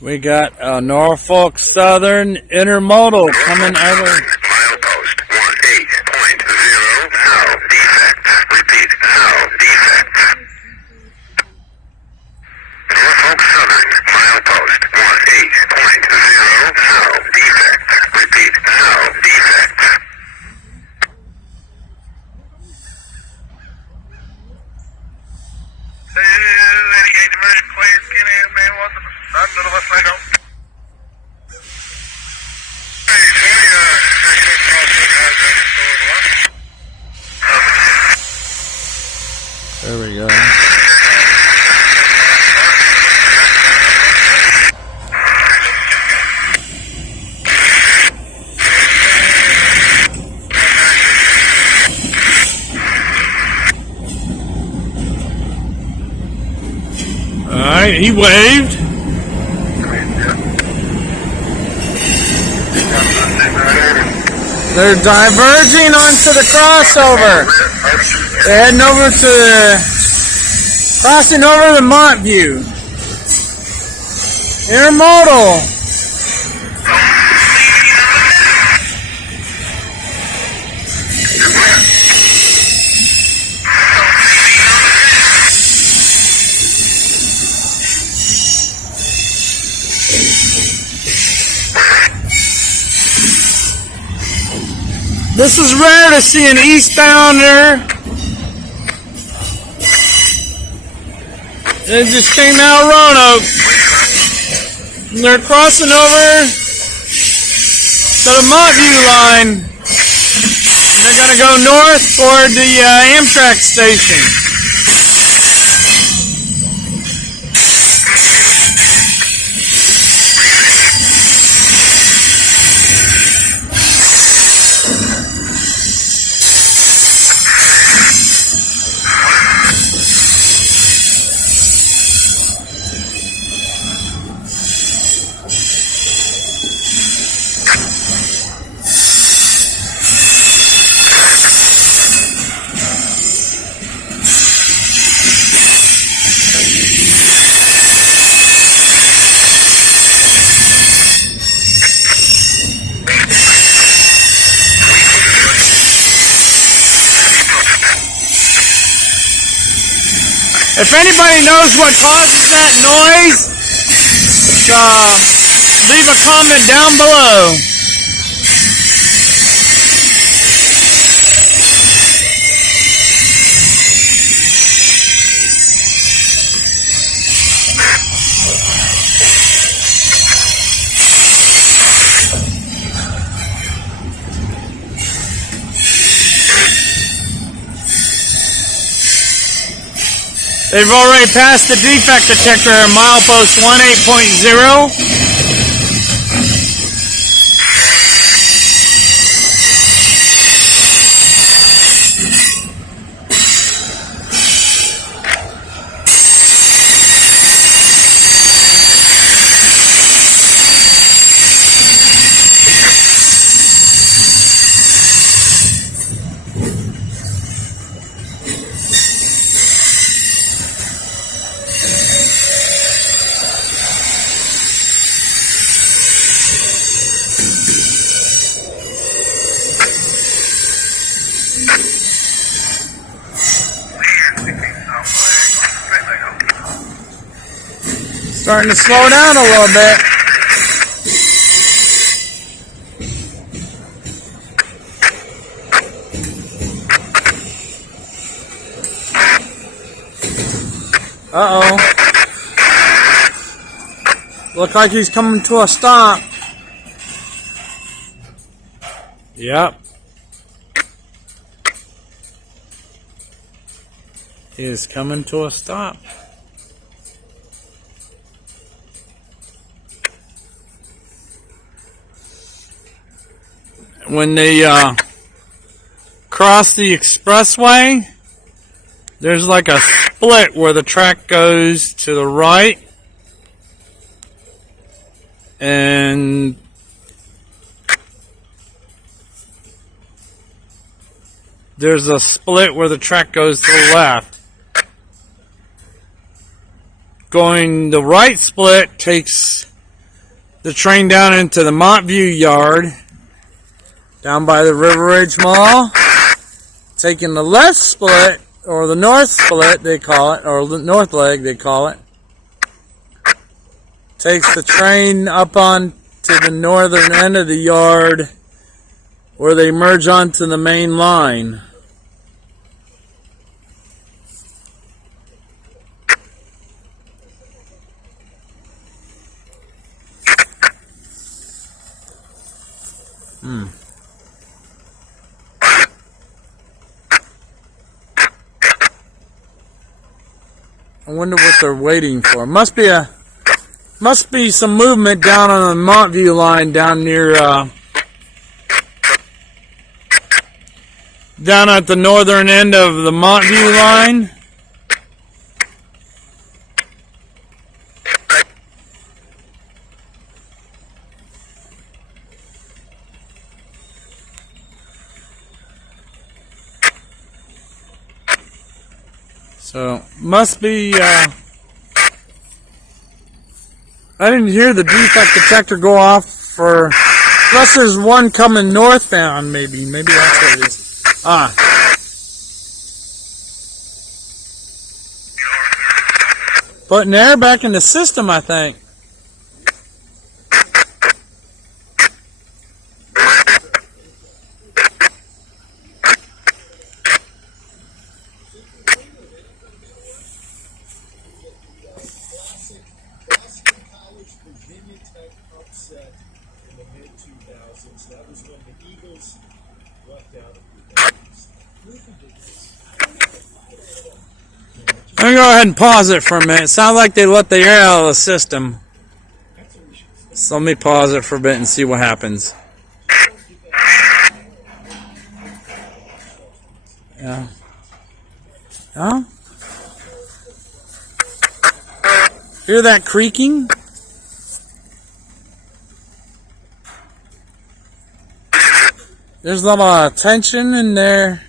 We got Norfolk Southern intermodal coming over. Milepost 18.0 now defect. Repeat, now defect. Norfolk Southern milepost 18.0 now defect. Repeat, now defect. Hey, 88 minute, please get in, man. What's the none of us right now? There we go. Alright, he waved. They're diverging onto the crossover. They're heading over to crossing over the Montview. Intermodal. This is rare to see an eastbounder. They just came out of Roanoke. And they're crossing over to the Montview line. They're going to go north toward the Amtrak station. If anybody knows what causes that noise, leave a comment down below. They've already passed the defect detector at milepost 18.0. Starting to slow down a little bit. Uh-oh. Looks like he's coming to a stop. Yep. He is coming to a stop. When they cross the expressway, there's like a split where the track goes to the right and there's a split where the track goes to the left. Going the right split takes the train down into the Montview yard, down by the River Ridge Mall. Taking the left split, or the north split they call it, or the north leg they call it, takes the train up on to the northern end of the yard where they merge onto the main line. I wonder what they're waiting for. Must be some movement down on the Montview line down near down at the northern end of the Montview line. So must be I didn't hear the defect detector go off for, unless there's one coming northbound, maybe that's what it is. Putting air back in the system, I think. That was when the Eagles left out of the Let me go ahead and pause it for a minute. It sounds like they let the air out of the system. So let me pause it for a bit and see what happens. Yeah. Huh? Hear that creaking? There's a lot of tension in there.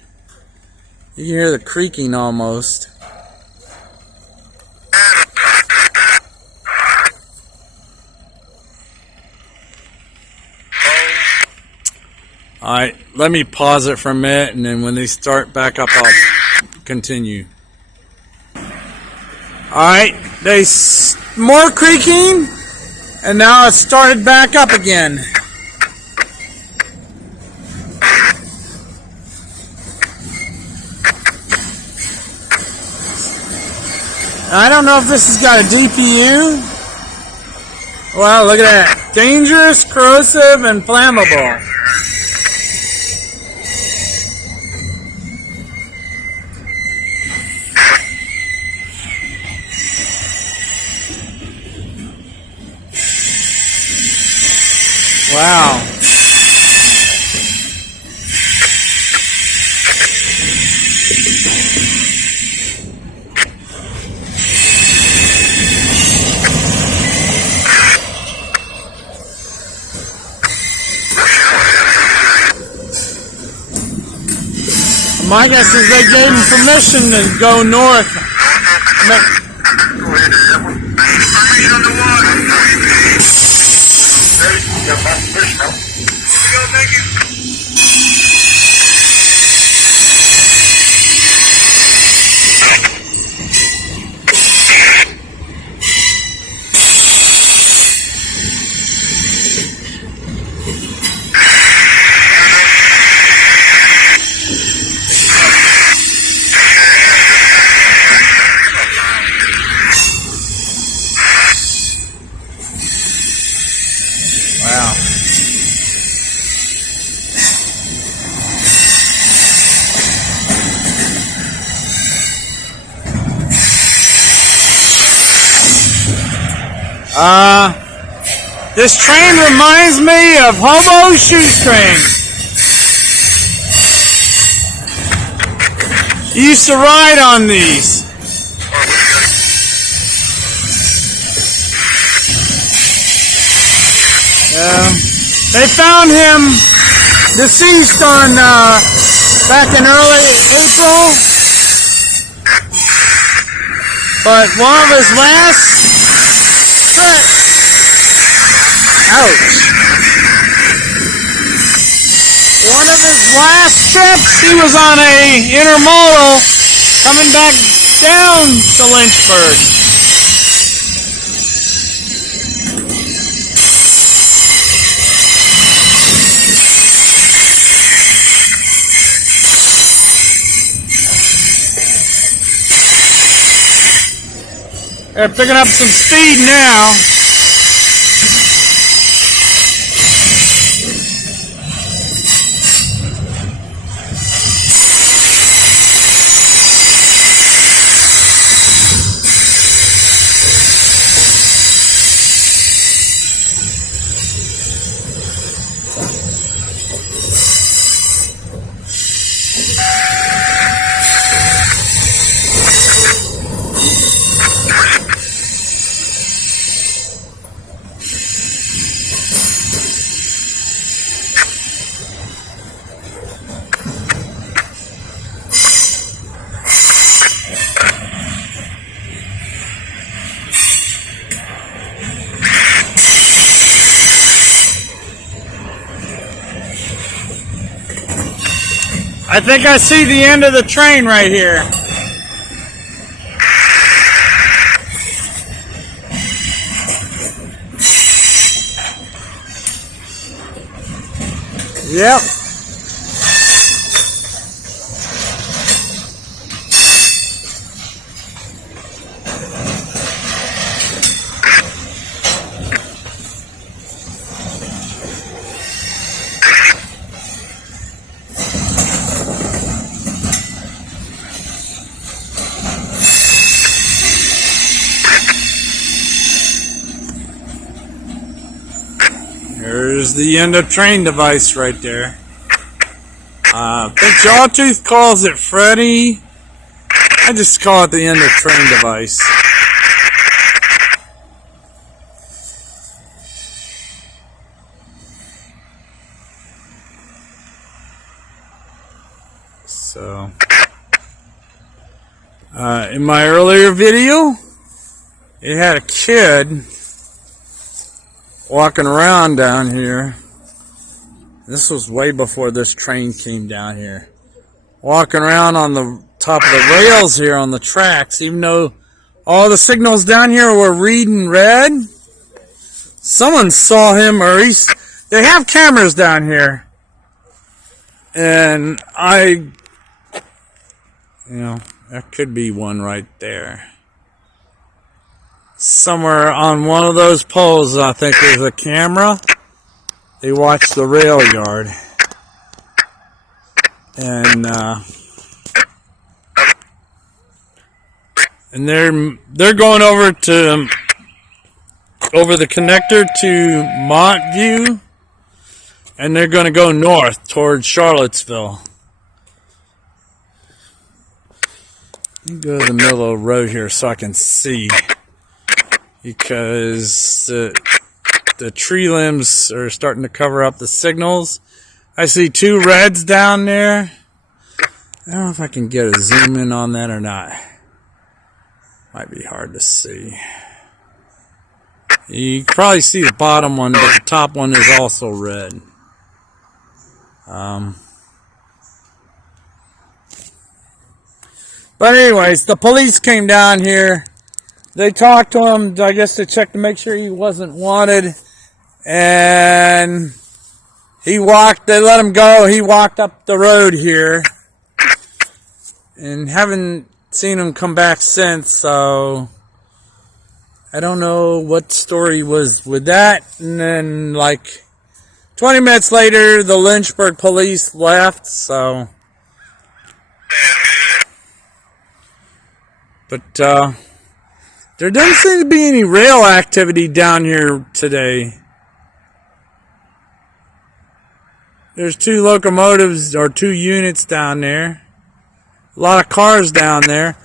You can hear the creaking almost. Alright, let me pause it for a minute, and then when they start back up, I'll continue. Alright, more creaking, and now it's started back up again. I don't know if this has got a DPU. Wow, look at that. Dangerous, corrosive, and flammable. Wow. My guess is they gave him permission to go north. Wow. This train reminds me of Hobo Shoestring. You used to ride on these. They found him deceased on back in early April. But one of his last One of his last trips, he was on a intermodal coming back down to Lynchburg. They're picking up some speed now. I think I see the end of the train right here. Yep. There's the end of train device right there. I think Jawtooth calls it Freddy. I just call it the end of train device. So, in my earlier video, it had a kid walking around down here. This was way before this train came down here. Walking around on the top of the rails here on the tracks, even though all the signals down here were reading red. Someone saw him, or they have cameras down here. And there could be one right there. Somewhere on one of those poles, I think there's a camera. They watch the rail yard. And they're going over the connector to Montview, and they're going to go north towards Charlottesville. Let me go to the middle of the road here so I can see, because the tree limbs are starting to cover up the signals. I see two reds down there. I don't know if I can get a zoom in on that or not. Might be hard to see. You can probably see the bottom one, but the top one is also red. But anyways, the police came down here. They talked to him, I guess, to check to make sure he wasn't wanted. And they let him go. He walked up the road here. And haven't seen him come back since, so I don't know what story was with that. And then, like, 20 minutes later, the Lynchburg police left, so. But, there doesn't seem to be any rail activity down here today. There's two locomotives, or two units down there. A lot of cars down there.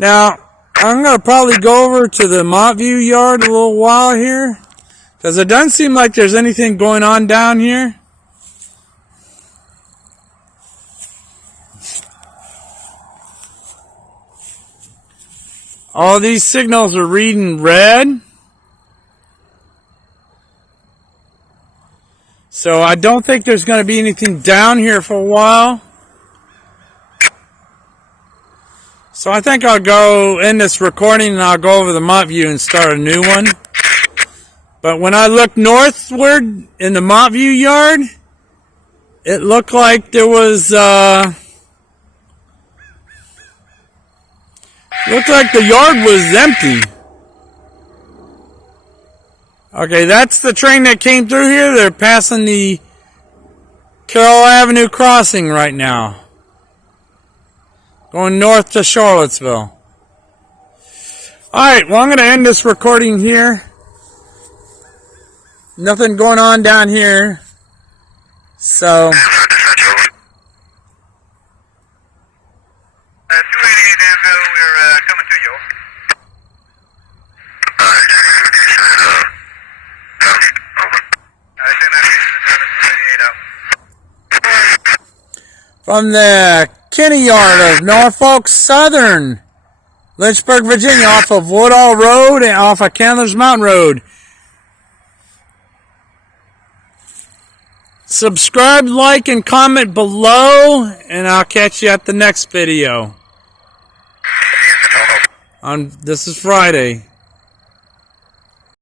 Now, I'm going to probably go over to the Montview yard a little while here, because it doesn't seem like there's anything going on down here. All these signals are reading red. So I don't think there's going to be anything down here for a while. So I think I'll go end this recording and I'll go over the montview and start a new one. But when I looked northward in the montview yard, it looked like there was looked like the yard was empty. Okay, that's the train that came through here. They're passing the Carroll Avenue crossing right now, going north to Charlottesville. Alright, well, I'm going to end this recording here. Nothing going on down here. So 288 Danville, we're coming to you. from the Kinney Yard of Norfolk Southern, Lynchburg, Virginia, off of Woodall Road and off of Candler's Mountain Road. Subscribe, like, and comment below, and I'll catch you at the next video. This is Friday.